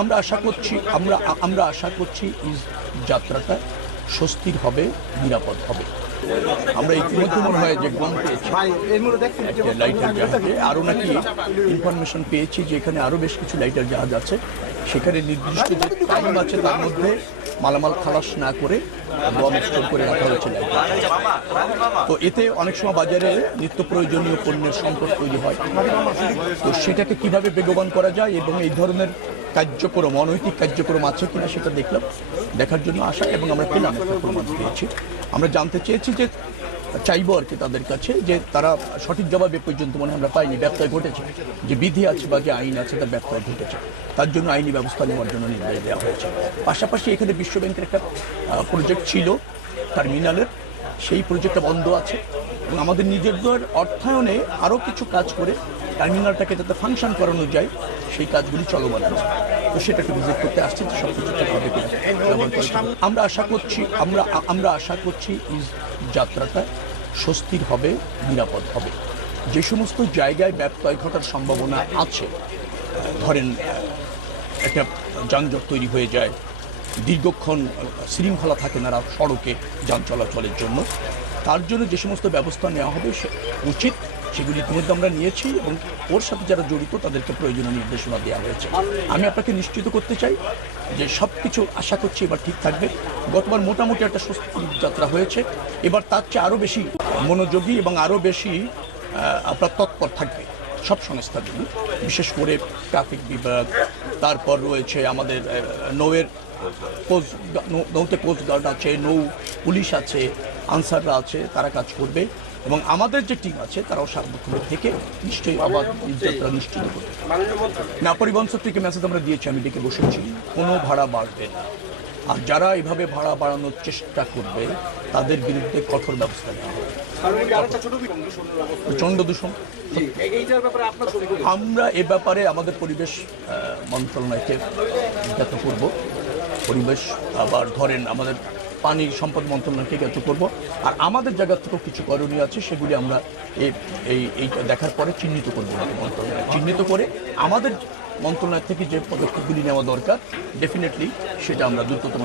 আমরা আশা করছি এই যাত্রাটা স্বস্তির হবে, নিরাপদ হবে। আমরা ইতিমধ্যে মনে হয় যে গম পেয়েছি লাইটার জাহাজে, আরও নাকি ইনফরমেশন পেয়েছি যে এখানে আরও বেশ কিছু লাইটার জাহাজ আছে। সেখানে নির্দিষ্ট যে টাইম আছে তার মধ্যে মালামাল খালাস না করে গম স্টোর করে রাখা হয়েছে লাইটার। তো এতে অনেক সময় বাজারে নিত্য প্রয়োজনীয় পণ্যের সংকট তৈরি হয়। তো সেটাকে কিভাবে বেগবান করা যায় এবং এই ধরনের কার্যক্রম, অনৈতিক কার্যক্রম আছে কিনা সেটা দেখার জন্য আসা, এবং আমরা পেলাম একটা প্রমাণ পেয়েছি। আমরা জানতে চেয়েছি যে চাইবো আর কি তাদের কাছে যে তারা সঠিক জবাব এ পর্যন্ত মনে আমরা পাইনি। ব্যত্যয় ঘটেছে, যে বিধি আছে বা যে আইন আছে তার ব্যত্যয় ঘটেছে, তার জন্য আইনি ব্যবস্থা নেওয়ার জন্য নির্দেশ দেওয়া হয়েছে। পাশাপাশি এখানে বিশ্ব ব্যাংকের একটা প্রজেক্ট ছিল টার্মিনালের, সেই প্রজেক্টটা বন্ধ আছে এবং আমাদের নিজেদের অর্থায়নে আরও কিছু কাজ করে টার্মিনালটাকে যাতে ফাংশন করানো যায় সেই কাজগুলি চলমান আছে। তো সেটাকে ভিজিট করতে আসছে যে সব কিছু ঠিকভাবে আমরা আশা করছি এই যাত্রাটা স্বস্তির হবে, নিরাপদ হবে। যে সমস্ত জায়গায় ব্যত্যয় ঘটার সম্ভাবনা আছে, ধরেন একটা যানজট তৈরি হয়ে যায়, দীর্ঘক্ষণ শৃঙ্খলা থাকে না সড়কে যান চলাচলের জন্য, তার জন্য যে সমস্ত ব্যবস্থা নেওয়া হবে উচিত সেগুলি ইতিমধ্যে আমরা নিয়েছি এবং ওর সাথে যারা জড়িত তাদেরকে প্রয়োজনীয় নির্দেশনা দেওয়া হয়েছে। আমি আপনাকে নিশ্চিত করতে চাই যে সব কিছু আশা করছি এবার ঠিক থাকবে। গতবার মোটামুটি একটা স্বস্তির যাত্রা হয়েছে, এবার তার চেয়ে আরও বেশি মনোযোগী এবং আরও বেশি আপনার তৎপর থাকবে সব সংস্থাগুলি, বিশেষ করে ট্রাফিক বিভাগ, তারপর রয়েছে আমাদের নৌতে কোস্টগার্ড আছে, নৌ পুলিশ আছে, আনসাররা আছে, তারা কাজ করবে এবং আমাদের যে টিম আছে তারাও সার্বক্ষণে থেকে নিশ্চয়ই আবার যাত্রা নিশ্চিত করবে। না, পরিবহন সচিবকে মেসেজ আমরা দিয়েছি, আমি ডেকে বসেছি, কোনো ভাড়া বাড়বে না, আর যারা এইভাবে ভাড়া বাড়ানোর চেষ্টা করবে তাদের বিরুদ্ধে কঠোর ব্যবস্থা নেওয়া হবে। প্রচণ্ড দূষণ, আমরা এ ব্যাপারে আমাদের পরিবেশ মন্ত্রণালয়কে জ্ঞাত করব, পরিবেশ আবার ধরেন আমাদের পানি সম্পদ মন্ত্রণালয়কে জ্ঞাত করব, আর আমাদের জায়গা থেকেও কিছু করণীয় আছে সেগুলি আমরা এইটা দেখার পরে চিহ্নিত করবো। মন্ত্রণালয় চিহ্নিত করে আমাদের মন্ত্রণালয় থেকে যে পদক্ষেপগুলি নেওয়া দরকার ডেফিনেটলি সেটা আমরা দ্রুততম